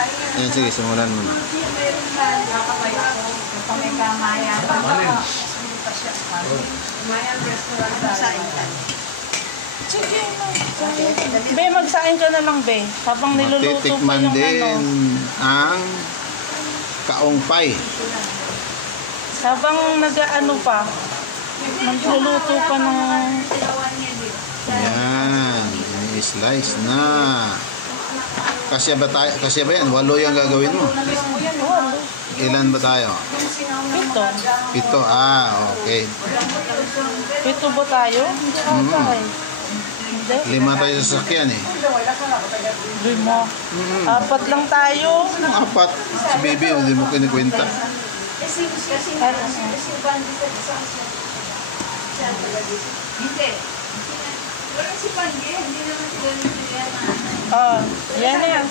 Ayan, sige, simulan mo na. Be, magsain ka na lang, Be. Habang niluluto pa Matitikman yung din ano. ang kaongpay. Habang nag-ano pa, nagluluto pa ng... Ayan, i-slice na. Kasya ba yan? 8 yung gagawin mo? Ilan ba tayo? 7. 7. Okay. 7 ba tayo? Hindi ata eh. Hindi. 5 tayo sa sasakyan eh. 5. 4 lang tayo. 4. Si baby, hindi mo kinikwenta. Yan na yan.